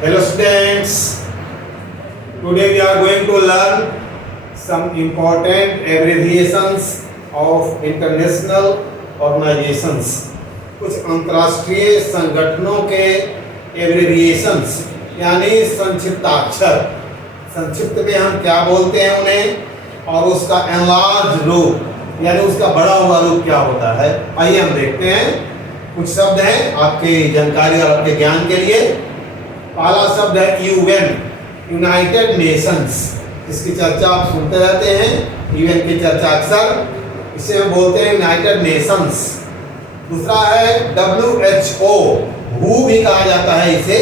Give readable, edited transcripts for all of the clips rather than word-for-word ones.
Hello students, today we are going to learn some important abbreviations of international organizations. कुछ अंतर्राष्ट्रीय संगठनों के abbreviations यानी संक्षिप्ताक्षर। संक्षिप्त में हम क्या बोलते हैं उन्हें, और उसका एनलार्ज रूप यानी उसका बढ़ा हुआ रूप क्या होता है। आइए हम देखते हैं। कुछ शब्द हैं आपकी जानकारी और आपके ज्ञान के लिए। पहला शब्द है यूएन, यूनाइटेड नेशंस। इसकी चर्चा आप सुनते रहते हैं, यूएन की चर्चा अक्सर, इसे हम बोलते हैं यूनाइटेड नेशंस। दूसरा है WHO, WHO भी कहा जाता है इसे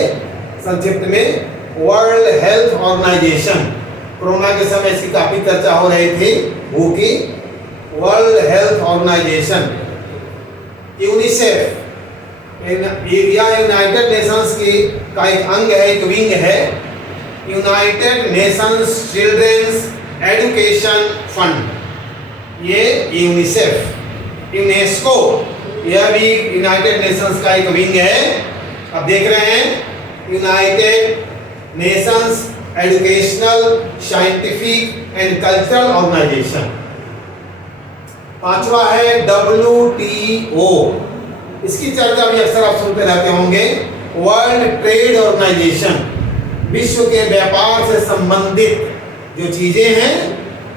संक्षिप्त में, वर्ल्ड हेल्थ ऑर्गेनाइजेशन। कोरोना के समय इसकी काफी चर्चा हो रही थी, WHO की, World Health Organisation. UNICEF United Nations की का एक अंग है, एक विंग है, United Nations children's education fund, ये यूनिसेफ। यूनेस्को, यह भी यूनाइटेड नेशंस का एक विंग है। अब देख रहे हैं United Nations Educational, Scientific and Cultural Organisation. पांचवा है WTO, इसकी चर्चा भी अक्सर आप सुनते रहते होंगे, वर्ल्ड ट्रेड ऑर्गेनाइजेशन। विश्व के व्यापार से संबंधित जो चीजें हैं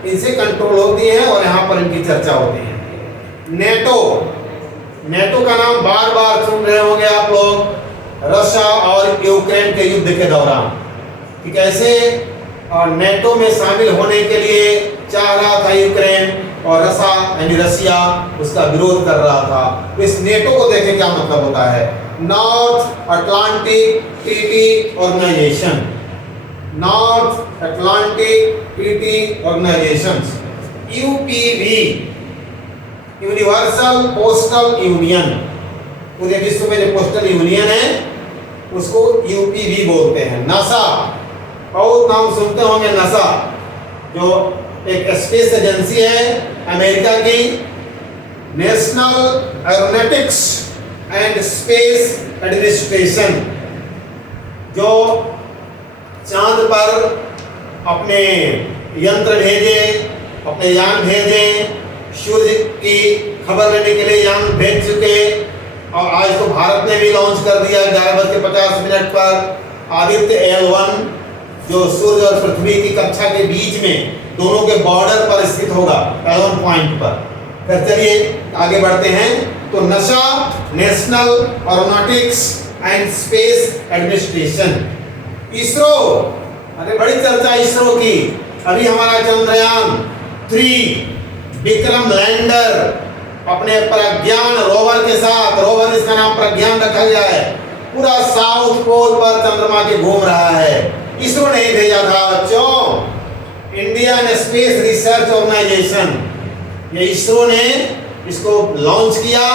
इनसे कंट्रोल होती है और यहाँ पर इनकी चर्चा होती है। नेटो, नेटो का नाम बार बार सुन रहे होंगे आप लोग, रशिया और यूक्रेन के युद्ध के दौरान कि कैसे नेटो में शामिल होने के लिए चाह रहा था यूक्रेन और रशिया उसका विरोध कर रहा था। तो इस नेटो को देखें क्या मतलब होता है। North Atlantic Treaty Organisation, North Atlantic Treaty Organisation. UPV, Universal Postal Union, पूरे विश्व में जो पोस्टल यूनियन है उसको UPV बोलते हैं। नासा, बहुत नाम सुनते होंगे, नासा जो एक स्पेस एजेंसी है अमेरिका की, national aeronautics and space administration, जो चांद पर अपने यंत्र भेजे, अपने यान भेजे, सूर्य की खबर लेने के लिए यान भेज चुके, और आज तो भारत ने भी लॉन्च कर दिया 11:50 पर आदित्य L1, जो सूर्य और पृथ्वी की कक्षा के बीच में दोनों के बॉर्डर पर स्थित होगा, L1 पॉइंट पर। फिर चलिए आगे बढ़ते हैं। तो नशा, national aeronautics and space administration. ISRO, अरे बड़ी चर्चा इसरो की। अभी हमारा चंद्रयान 3 विक्रम लैंडर अपने प्रज्ञान रोवर के साथ, रोवर इसका नाम प्रज्ञान रखा गया है, पूरा साउथ पोल पर चंद्रमा के घूम रहा है। इसरो ने भेजा था बच्चों, इंडियन स्पेस रिसर्च ऑर्गेनाइजेशन, ये इसरो ने इसको लॉन्च किया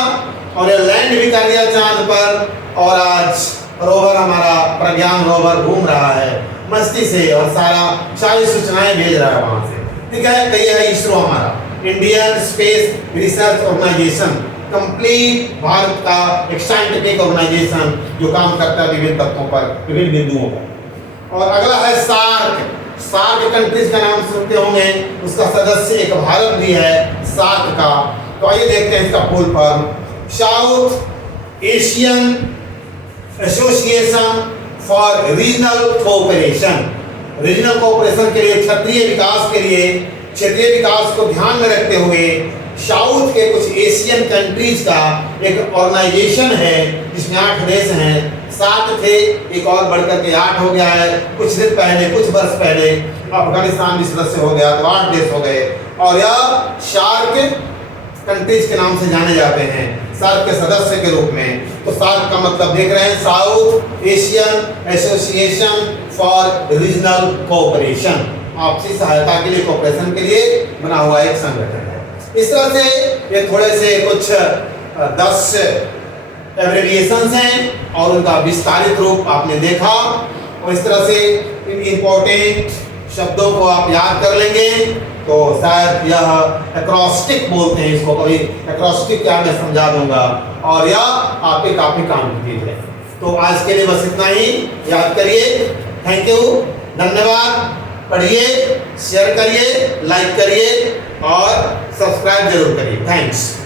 और ये लैंड भी कर दिया चांद पर, और आज रोवर हमारा प्रज्ञान रोवर घूम रहा है मस्ती से और सारी सूचनाएं भेज रहा है वहां से। ठीक है, तो ये है इसरो हमारा, Indian Space Research Organisation, complete Bharat का एक साइंटिफिक ऑर्गेनाइजेशन जो काम करता है विभिन्न तत्वों पर, विभिन्न बिंदुओं पर। और अगला है सार्क। सार्क कंट्रीज का नाम सुनते होंगे, उसका सदस्य एक भारत भी है सार्क का। तो आइए देखते हैं इसका full form. South Asian association for regional cooperation, regional cooperation के लिए, क्षेत्रीय विकास के लिए, क्षेत्रीय विकास को ध्यान में रखते हुए साउथ के कुछ एशियन कंट्रीज का एक ऑर्गेनाइजेशन है जिसमें 8 देश हैं। 7 थे, एक और बढ़कर के 8 हो गया है। कुछ दिन पहले, कुछ वर्ष पहले अफगानिस्तान भी सदस्य हो गया, तो 8 देश हो गए, और यह सार्क कंट्रीज के नाम से जाने जाते हैं, सार्क के सदस्य के रूप में। तो सार्क का मतलब देख रहे हैं, south Asian association for regional cooperation, आपसी सहायता के लिए, कोऑपरेशन के लिए बना हुआ एक संगठन है। इस तरह से ये थोड़े से कुछ 10 एब्रिविएशंस हैं और उनका विस्तारित रूप आपने देखा, और इस तरह से इन इम्पोर्टेंट शब्दों को आप याद कर लेंगे तो शायद यह एक्रोस्टिक बोलते हैं इसको, कभी एक्रोस्टिक क्या मैं समझा दूंगा, और यह आपके काफी काम की चीज है। तो आज के लिए बस इतना ही, याद करिए। थैंक यू, धन्यवाद। पढ़िए, शेयर करिए, लाइक करिए और सब्सक्राइब जरूर करिए। थैंक्स।